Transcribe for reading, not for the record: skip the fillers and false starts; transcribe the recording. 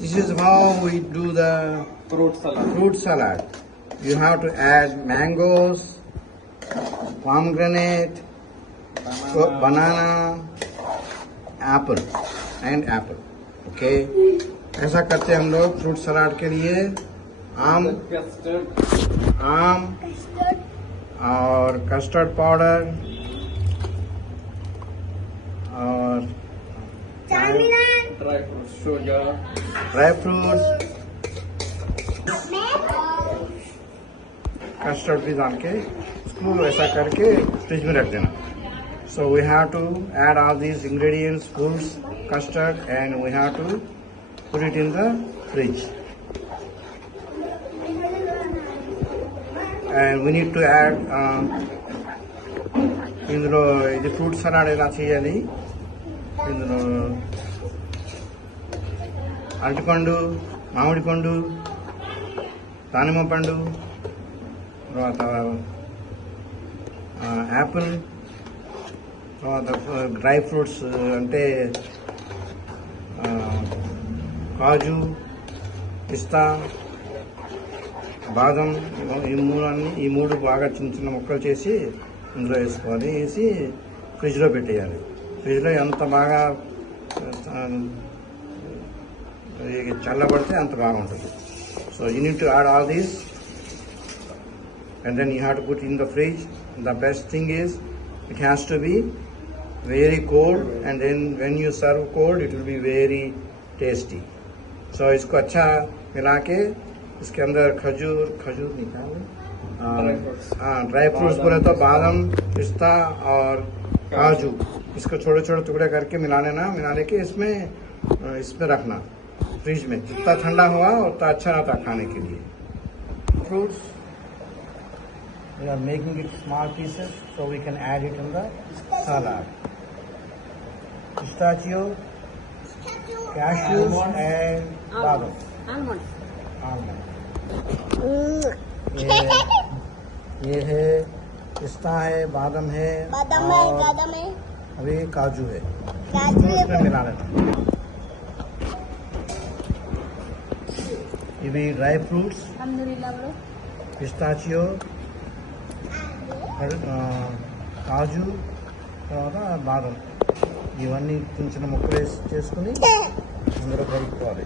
This is how we do the fruit salad. You have to add mangoes, pomegranate, banana, apple and apple. Okay. ऐसा करते हैं हम लोग fruit salad के लिए। आम और कस्टर्ड पाउडर और ड्राई फ्रूट्स कस्टर्ड भी डाल के उसको ऐसा करके फ्रिज में रख देना। So we have to add all these ingredients, fruits, custard, and we have to put it in the fridge. And we need to add ఇందులో ఇది ఫ్రూట్ సలాడ్ ఎలా చేయాలి, ఇందులో అరటిపండు, మామిడి పండు, దానిమ్మ పండు, తర్వాత యాపిల్, తర్వాత డ్రై ఫ్రూట్స్ అంటే కాజు, పిస్తా, బాదం, ఈ మూడు బాగా చిన్న చిన్న ముక్కలు చేసి ఇందులో వేసుకోవాలి. వేసి ఫ్రిడ్జ్లో పెట్టేయాలి. ఫ్రిడ్జ్లో ఎంత బాగా చల్లబడితే అంత బాగుంటుంది. So you need to add all these and then you have to put in the fridge. The best thing is it has to be very cold, and then when you serve cold it will be very tasty. So इसको अच्छा मिला के इसके अंदर खजूर निकालो, dry fruits बोले तो बादाम, पिस्ता और काजू, इसको छोटे छोटे टुकड़े करके मिला लेना। मिला लेके इसमें रखना फ्रिज में। जितना ठंडा हुआ उतना अच्छा रहता खाने के लिए। Fruits we are making it small pieces so we can add it in the salad. Pistachio, cashews and badam. Almond. ये है पिस्ता है, बादाम है, अभी काजू है। इसमें मिला लेना। ये भी ड्राई फ्रूट्स, पिस्ताचियो, కాజు, తర్వాత బాదం, ఇవన్నీ చిన్న చిన్న ముక్కలు వేసి చేసుకుని అందులో కలుపుకోవాలి.